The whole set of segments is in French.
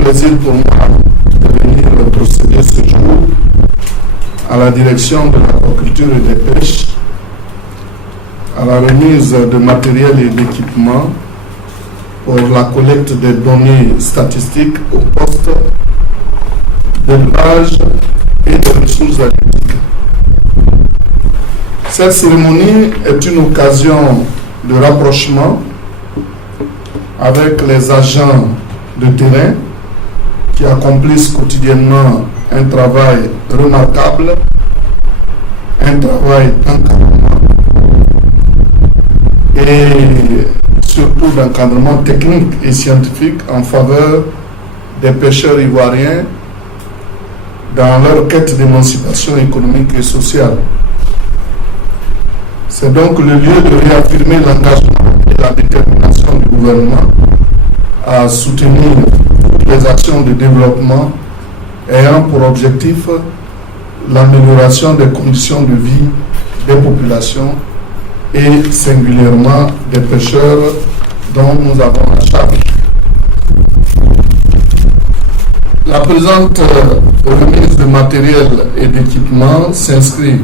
plaisir pour moi de venir procéder ce jour à la direction de l'aquaculture et des pêches, à la remise de matériel et d'équipement pour la collecte des données statistiques au poste d'élevage et de ressources halieutiques. Cette cérémonie est une occasion de rapprochement avec les agents de terrain qui accomplissent quotidiennement un travail remarquable, un travail d'encadrement et surtout d'encadrement technique et scientifique en faveur des pêcheurs ivoiriens dans leur quête d'émancipation économique et sociale. C'est donc le lieu de réaffirmer l'engagement et la détermination du gouvernement à soutenir toutes les actions de développement ayant pour objectif l'amélioration des conditions de vie des populations et singulièrement des pêcheurs dont nous avons la charge. La présente remise de matériel et d'équipement s'inscrit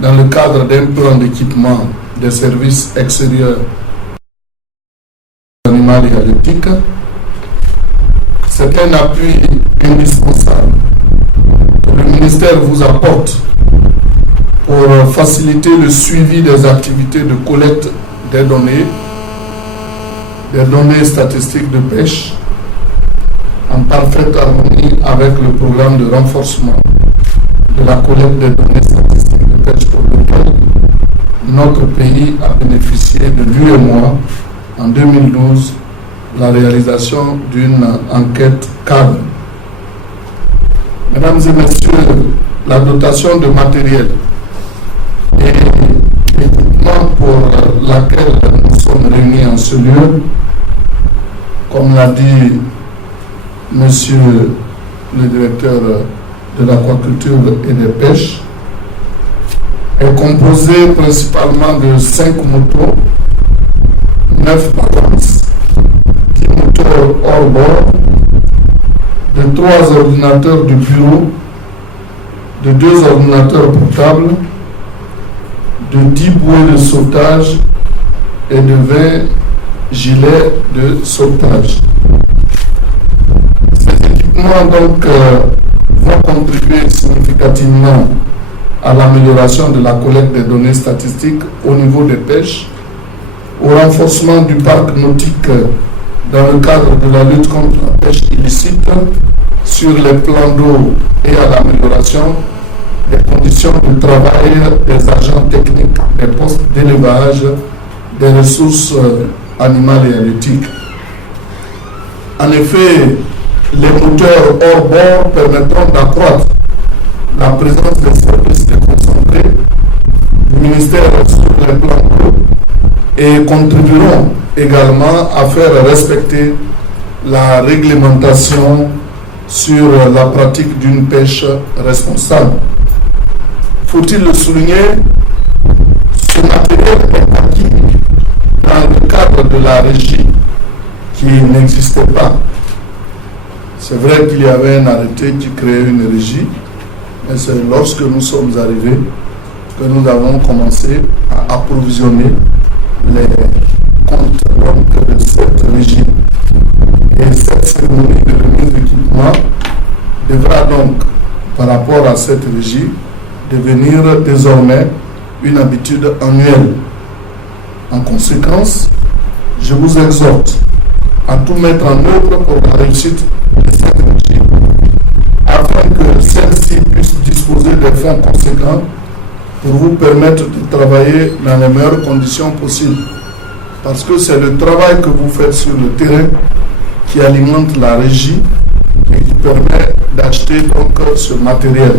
dans le cadre d'un plan d'équipement des services extérieurs animal et halieutique. C'est un appui indispensable que le ministère vous apporte pour faciliter le suivi des activités de collecte des données statistiques de pêche, en parfaite harmonie avec le programme de renforcement de la collecte des données statistiques de pêche pour lequel notre pays a bénéficié de l'UEMOA en 2012, la réalisation d'une enquête cadre. Mesdames et messieurs, la dotation de matériel et l'équipement pour laquelle nous sommes réunis en ce lieu, comme l'a dit monsieur le directeur de l'aquaculture et des pêches, est composée principalement de 5 motos, 9 balances, 10 moteurs hors bord, de 3 ordinateurs de bureau, de 2 ordinateurs portables, de 10 bouées de sauvetage et de 20 gilets de sauvetage. Ces équipements donc vont contribuer significativement à l'amélioration de la collecte des données statistiques au niveau des pêches, au renforcement du parc nautique dans le cadre de la lutte contre la pêche illicite sur les plans d'eau et à l'amélioration des conditions de travail des agents techniques des postes d'élevage des ressources animales et halieutiques. En effet, les moteurs hors bord permettront d'accroître la présence des services déconcentrés du ministère sur les plans d'eau et contribueront également à faire respecter la réglementation sur la pratique d'une pêche responsable. Faut-il le souligner, ce matériel est acquis dans le cadre de la régie qui n'existait pas. C'est vrai qu'il y avait un arrêté qui créait une régie, mais c'est lorsque nous sommes arrivés que nous avons commencé à approvisionner les comptes donc, de cette régie. Et cette cérémonie de remise d'équipement devra donc, par rapport à cette régie, devenir désormais une habitude annuelle. En conséquence, je vous exhorte à tout mettre en œuvre pour la réussite de cette régie, afin que celle-ci puisse disposer de fonds conséquents pour vous permettre de travailler dans les meilleures conditions possibles. Parce que c'est le travail que vous faites sur le terrain qui alimente la régie et qui permet d'acheter donc ce matériel.